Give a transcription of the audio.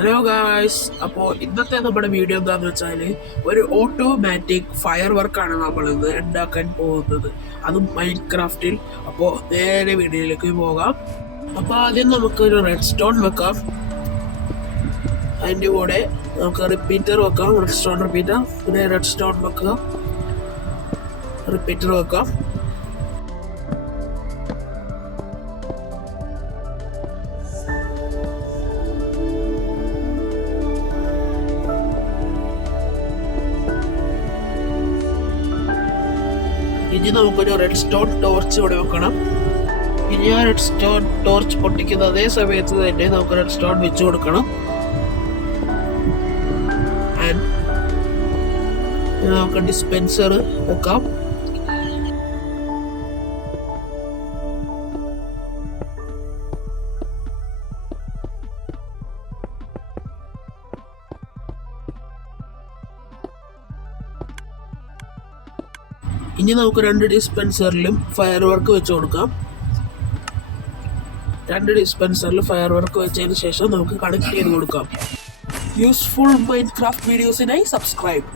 Hello guys, അപ്പോൾ ഇന്നത്തെ നമ്മുടെ വീഡിയോ എന്താണെന്ന് വെച്ചാൽ ഒരു ഓട്ടോമാറ്റിക് ഫയർ വർക്കാണ് നമ്മൾ ഇന്ന് ഉണ്ടാക്കാൻ പോകുന്നത്, അതും മൈൻക്രാഫ്റ്റിൽ. അപ്പോൾ നേരെ വീഡിയോയിലേക്ക് പോകാം. അപ്പോൾ ആദ്യം നമുക്കൊരു റെഡ് സ്റ്റോൺ വെക്കാം. അതിൻ്റെ കൂടെ നമുക്ക് റിപ്പീറ്റർ വെക്കാം, റെഡ് സ്റ്റോൺ റിപ്പീറ്റർ. പിന്നെ റെഡ് സ്റ്റോൺ വെക്കുക, റിപ്പീറ്റർ വെക്കാം. ഇനി നമുക്കൊരു റെഡ് സ്റ്റോൺ ടോർച്ച് ഇവിടെ വെക്കണം. ഇനി ആ റെഡ് സ്റ്റോൺ ടോർച്ച് പൊട്ടിക്കുന്ന അതേ സമയത്ത് തന്നെ നമുക്ക് റെഡ് സ്റ്റോൺ വെച്ച് കൊടുക്കണം. ആൻഡ് നമുക്ക് ഡിസ്പെൻസർ വെക്കാം. ഇനി നമുക്ക് രണ്ട് ഡിസ്പെൻസറിലും ഫയർ വർക്ക് വെച്ച് കൊടുക്കാം. രണ്ട് ഡിസ്പെൻസറിൽ ഫയർ വർക്ക് വെച്ചതിന് ശേഷം നമുക്ക് കണക്ട് ചെയ്ത് കൊടുക്കാം. യൂസ്ഫുൾ മൈൻക്രാഫ്റ്റ് വീഡിയോസിനായി സബ്സ്ക്രൈബ്.